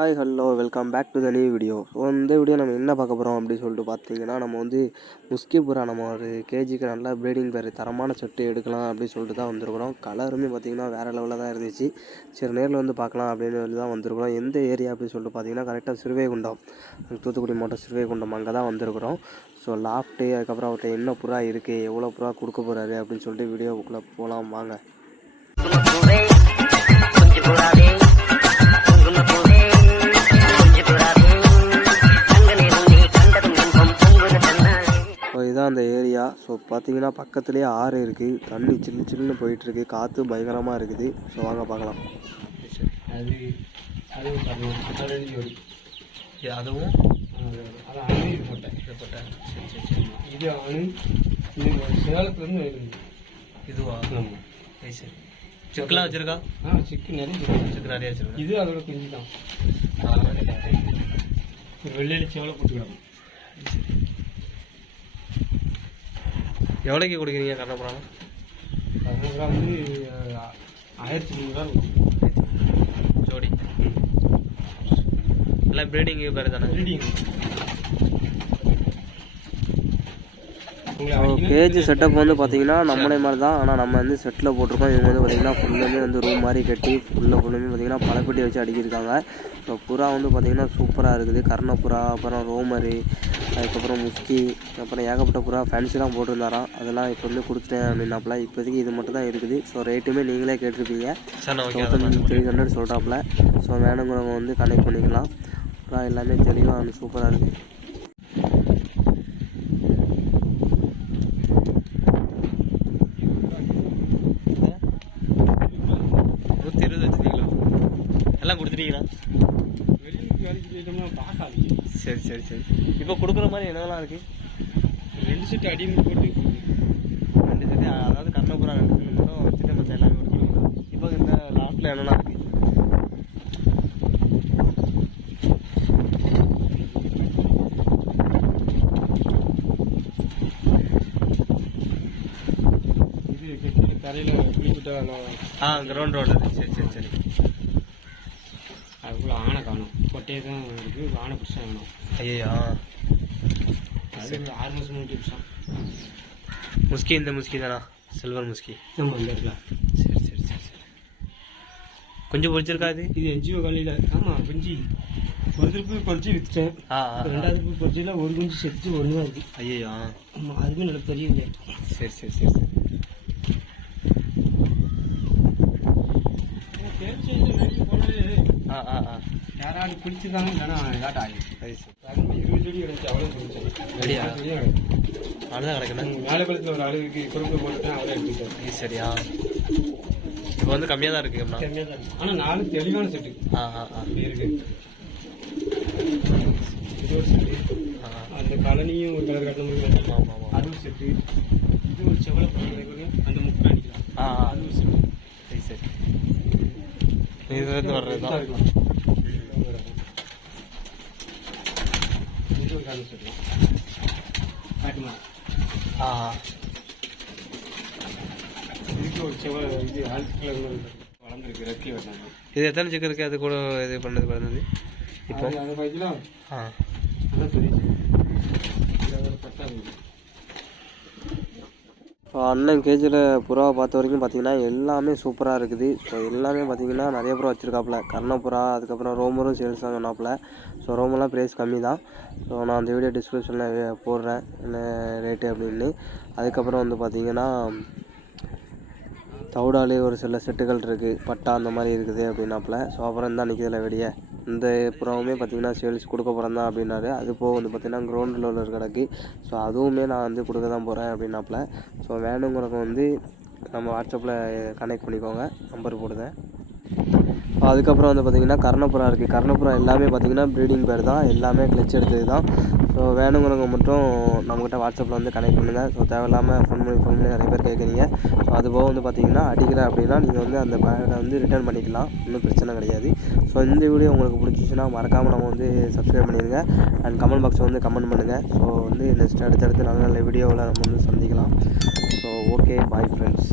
Hi hello welcome back to the new video so இந்த video நம்ம என்ன பார்க்க போகிறோம் அப்படின்னு சொல்லிட்டு பார்த்தீங்கன்னா நம்ம வந்து முஸ்கிபுரா நம்ம ஒரு கேஜிக்கு நல்லா ப்ரீடிங் பேர் தரமான சொட்டு எடுக்கலாம் அப்படின்னு சொல்லிட்டு தான் வந்திருக்கிறோம். கலருமே பார்த்திங்கன்னா வேறு லெவலில் தான் இருந்துச்சு. சரி நேரில் வந்து பார்க்கலாம் அப்படின்னு சொல்லி தான் வந்திருக்கிறோம். எந்த ஏரியா அப்படின்னு சொல்லிட்டு பார்த்தீங்கன்னா கரெக்டாக சிறுவைகுண்டம் தூத்துக்குடி மாவட்டம் சிறுவைகுண்டம் அங்கே தான் வந்திருக்கிறோம். ஸோ லாஃப்ட்டு அதுக்கப்புறம் அவர்கிட்ட என்ன புறா இருக்குது எவ்வளோ புறா கொடுக்க போகிறாரு அப்படின்னு சொல்லிட்டு வீடியோவுக்குள்ளே போகலாம் வாங்க. பார்த்தீங்கன்னா பக்கத்துலேயே ஆறு இருக்குது தண்ணி சில்லு சில்லுன்னு போயிட்டுருக்கு. காற்று பயங்கரமாக இருக்குது. ஸோ வாங்க பார்க்கலாம். அது அதுவும் அது அது அணு இது போட்டேன் இதை இது அணு இது சேலத்துலேருந்து வருது. இதுவா? ஆமாம் சரி செக்கெலாம் வச்சுருக்கா? ஆ சிக்கு நிறைய இருக்கு. செக்கு நிறைய வச்சுருக்கா? இது அதோட குஞ்சு தான். வெள்ளையில சேவலை போட்டுக்கிறோம் எவ்வளோக்கு கொடுக்குறீங்க பதினோரு ரூபா வந்து ஆயிரத்தி முந்நூறுரூவா ஜோடி. எல்லாம் ப்ரீடிங் பேர் தானே? ரீடிங் கேஜி செட்டப் வந்து பார்த்தீங்கன்னா நம்மளே மாதிரி தான் ஆனால் நம்ம வந்து செட்டில் போட்டிருக்கோம். இவங்க வந்து பார்த்தீங்கன்னா ஃபுல்லுமே வந்து ரூம் மாதிரி கட்டி ஃபுல்லாக ஃபுல்லுமே பார்த்தீங்கன்னா பழப்பட்டி வச்சு அடிக்கிருக்காங்க. இப்போ புறா வந்து பார்த்தீங்கன்னா சூப்பராக இருக்குது. கர்ணப்புறா அப்புறம் ரோமரு அதுக்கப்புறம் முஸ்கி அப்புறம் ஏகப்பட்ட புறா ஃபேன்சிலாம் போட்டிருந்தாராம். அதெல்லாம் இப்போ வந்து கொடுத்துட்டேன் அப்படின்னாப்புல. இப்போதைக்கு இது மட்டும் தான் இருக்குது. ஸோ ரேட்டுமே நீங்களே கேட்டிருப்பீங்க. தௌசண்ட் த்ரீ ஹண்ட்ரட் சொல்கிறாப்புல ஸோ வேணுங்கிறவங்க வந்து கனெக்ட் பண்ணிக்கலாம். புறா எல்லாமே தெளிவாக சூப்பராக இருக்குது எல்லாம் கொடுத்துட்டீங்களா? வேலைக்கு போயிட்டோம்னா பார்க்காது. சரி சரி சரி. இப்போ கொடுக்குற மாதிரி என்னெல்லாம் இருக்குது ரெண்டு செட்டு அடிமை போட்டு ரெண்டு சரி அதாவது கர்ணபுரம் ரெண்டு செட்டு மட்டும் வச்சுட்டு மற்ற எல்லாமே கொடுத்துருவீங்களா இப்போ இந்த லாஸ்ட்டில் என்னெல்லாம் இருக்குது தரையில் குளிச்சுட்டா ஆ கிரவுண்ட் ரோடு சரி சரி சரி. கொட்டையை தான் இருக்குது ஆணை பிடிச்சா வேணும். ஐயா அது ஆறு மாதம் மூணு நிமிஷம் முஸ்கி இந்த முஸ்கி தானா? சில்வர் முஸ்கி. நம்ம இடத்துல சரி சரி சரி சரி. கொஞ்சம் பொரிச்சிருக்கா இது? இது என்ஜிஓ காலையில் ஆமாம் குஞ்சு ஒரு திருப்பி பொறிச்சு விற்றுட்டேன் ஆ ரெண்டாவது திருப்பி பொறிச்சில ஒரு குஞ்சு செத்து ஒன்று தான் இருக்குது ஐயோ ஆமாம் அதுவுமே நல்ல பெரிய இல்லை சரி சரி சரி. சரி ஆ ஆ ஆ. யாராவது பிடிச்சிருக்காங்க இல்லைன்னா இதாட்ட ஆகி சரி சரி தண்ணி இருபது செடி கிடச்சி அவ்வளோ பிடிச்சேன் ரெடியா? அவ்வளோதான் கிடக்குண்ணா மேலே பழத்தில் ஒரு அளவுக்கு குறுக்கு போட்டுட்டேன் அவரே எடுத்துக்கிட்டேன் இது சரியா இப்போ வந்து கம்மியாக தான் இருக்குங்கண்ணா கம்மியாக தான் இருக்கு. ஆனால் நாலு தெளிவான செட்டு ஆ ஆ ஆ இருக்கு இது ஒரு செட்டு. அந்த கலனியும் ஒரு கலர் கட்டணம் இருக்கு ஆமாம் ஆமாம் அது ஒரு செட்டு இது ஒரு செவலை பண்ணுறது அந்த முக்கை அடிக்கலாம் ஆ ஆ அது ஒரு செட்டு சரி சரி இதுலேருந்து வர்றது தான் இருக்கலாம் இது ஒரு கலர் செட்டு காட்டுமா ஆ ஆ. இதுக்கு ஒரு செவலை இது ஆல்ட் கலர் வளர்ந்துருக்கு ரெக்கி வந்தாங்க இது எத்தனை சிக்கன் இருக்குது அது கூட இது பண்ணது பிறந்தது இப்போ அது அதை பார்க்கலாம் ஆ அதான் பெரிய இது ஒரு பத்தாவது ஸோ அண்ணன் கேஜியில் புறாவை பார்த்த வரைக்கும் பார்த்தீங்கன்னா எல்லாமே சூப்பராக இருக்குது. ஸோ எல்லாமே பார்த்தீங்கன்னா நிறைய புறா வச்சுருக்காப்புல. கர்ணப்புறா அதுக்கப்புறம் ரோமரும் சேல்ஸ் தான் ஸோ ரோமெல்லாம் ப்ரைஸ் கம்மி தான் ஸோ நான் அந்த வீடியோ டிஸ்கிரிப்ஷனில் போடுறேன் என்ன ரேட்டு அப்படின்னு. அதுக்கப்புறம் வந்து பார்த்தீங்கன்னா தவுடாலே ஒரு சில செட்டுகள் இருக்குது பட்டா அந்த மாதிரி இருக்குது அப்படின்னாப்புல. ஸோ அப்புறம் தான் நிற்கிறதுல வெளியே. இந்த புறாவுமே பார்த்தீங்கன்னா சேல்ஸ் கொடுக்க போகிறேன் தான் அப்படின்னாரு. அது போக வந்து பார்த்தீங்கன்னா லெவலில் உள்ள கடைக்கு ஸோ அதுவுமே நான் வந்து கொடுக்க தான் போகிறேன் அப்படின்னாப்புல. ஸோ வேணுங்கிறவங்க வந்து நம்ம வாட்ஸ்அப்பில் கனெக்ட் பண்ணிக்கோங்க. நம்பர் போடுதேன். அதுக்கப்புறம் வந்து பார்த்திங்கன்னா கர்ணப்புறா இருக்குது. கர்ணப்புறா எல்லாமே பார்த்திங்கன்னா ப்ரீடிங் பேர் தான். எல்லாமே கிளச் எடுத்தது தான். ஸோ வேணுங்கிறவங்க மட்டும் நம்மக்கிட்ட வாட்ஸ்அப்பில் வந்து கனெக்ட் பண்ணுங்கள் ஸோ தேவையில்லாமல் ஃபோன் பண்ணி ஃபோன் பண்ணி நிறைய பேர் கேட்குறீங்க ஸோ அது போக வந்து பார்த்திங்கன்னா அடிக்கல அப்படின்னா நீங்கள் வந்து அந்த பேடை வந்து ரிட்டர்ன் பண்ணிக்கலாம். ஒன்றும் பிரச்சனை கிடையாது. ஸோ இந்த வீடியோ உங்களுக்கு பிடிச்சிச்சுன்னா மறக்காமல் நம்ம வந்து சப்ஸ்கிரைப் பண்ணிடுங்க. அண்ட் கமெண்ட் பாக்ஸில் வந்து கமெண்ட் பண்ணுங்கள் ஸோ வந்து நெக்ஸ்ட் அடுத்தடுத்து நல்ல நல்ல வீடியோவில் நம்ம வந்து சந்திக்கலாம். So okay bye friends